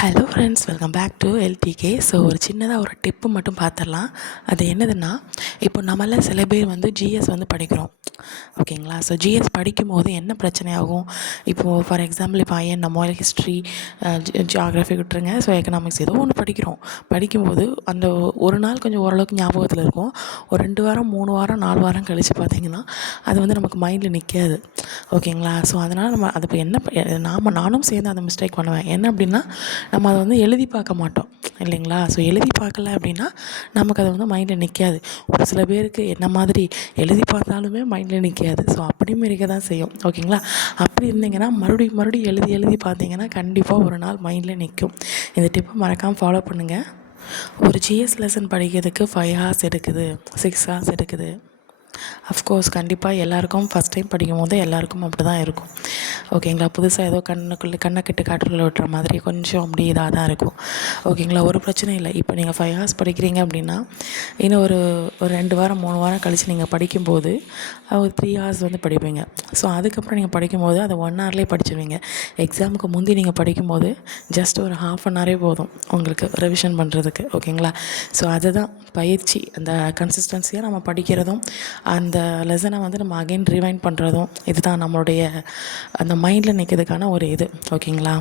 Hello friends, welcome back to LDK. So ஒரு சின்னதாக ஒரு டிப்பு மட்டும் பார்த்துடலாம். அது என்னதுன்னா, இப்போ நம்மள சில பேர் வந்து ஜிஎஸ் வந்து படிக்கிறோம், ஓகேங்களா? ஸோ ஜிஎஸ் படிக்கும்போது என்ன பிரச்சனை ஆகும்? இப்போது ஃபார் எக்ஸாம்பிள் இப்போ நம்ம ஹிஸ்ட்ரி, ஜியாகிரஃபி விட்டுருங்க. ஸோ எக்கனாமிக்ஸ் ஏதோ ஒன்று படிக்கிறோம். படிக்கும்போது அந்த ஒரு நாள் கொஞ்சம் ஓரளவுக்கு ஞாபகத்தில் இருக்கும். ஒரு 2 வாரம் 3 வாரம் 4 வாரம் கழித்து பார்த்திங்கன்னா அது வந்து நமக்கு மைண்டில் நிற்காது, ஓகேங்களா? ஸோ அதனால் நம்ம அது இப்போ நானும் சேர்ந்து அந்த மிஸ்டேக் பண்ணுவேன். என்ன அப்படின்னா, நம்ம அதை வந்து எழுதி பார்க்க மாட்டோம், இல்லைங்களா? ஸோ எழுதி பார்க்கல அப்படின்னா நமக்கு அது வந்து மைண்டில் நிற்காது. ஒரு சில பேருக்கு என்ன மாதிரி எழுதி பார்த்தாலுமே மைண்டில் நிற்காது. ஸோ அப்படியும் இருக்க தான் செய்யும், ஓகேங்களா? அப்படி இருந்தீங்கன்னா மறுபடியும் எழுதி எழுதி பார்த்தீங்கன்னா கண்டிப்பாக ஒரு நாள் மைண்டில் நிற்கும். இந்த டிப்பை மறக்காமல் ஃபாலோ பண்ணுங்கள். ஒரு ஜிஎஸ் லெசன் படிக்கிறதுக்கு 5 ஹார்ஸ் எடுக்குது, 6 ஹார்ஸ் எடுக்குது. அஃப்கோர்ஸ் கண்டிப்பாக எல்லாேருக்கும் ஃபஸ்ட் டைம் படிக்கும்போது எல்லாேருக்கும் அப்படி தான் இருக்கும், ஓகேங்களா? புதுசாக ஏதோ கண்ணை கெட்டு காற்றுல விட்டுற மாதிரி கொஞ்சம் அப்படி இதாக தான் இருக்கும், ஓகேங்களா? ஒரு பிரச்சனை இல்லை. இப்போ நீங்கள் 5 ஹார்ஸ் படிக்கிறீங்க அப்படின்னா இன்னும் ஒரு 2 வாரம் 3 வாரம் கழித்து நீங்கள் படிக்கும்போது ஒரு 3 ஹார்ஸ் வந்து படிப்பீங்க. ஸோ அதுக்கப்புறம் நீங்கள் படிக்கும்போது அதை 1 ஹவர்லேயே படிச்சுருவீங்க. எக்ஸாமுக்கு முந்தி நீங்கள் படிக்கும்போது ஜஸ்ட் ஒரு 1/2 ஹவரே போதும் உங்களுக்கு ரிவிஷன் பண்ணுறதுக்கு, ஓகேங்களா? ஸோ அதுதான் பயிற்சி. அந்த கன்சிஸ்டன்சியாக நம்ம படிக்கிறதும் அந்த லெசனை வந்து நம்ம அகைன் ரிவைண்ட் பண்ணுறதும் இதுதான் நம்மளுடைய அந்த மைண்டில் நிற்கிறதுக்கான ஒரு இது, ஓகேங்களா?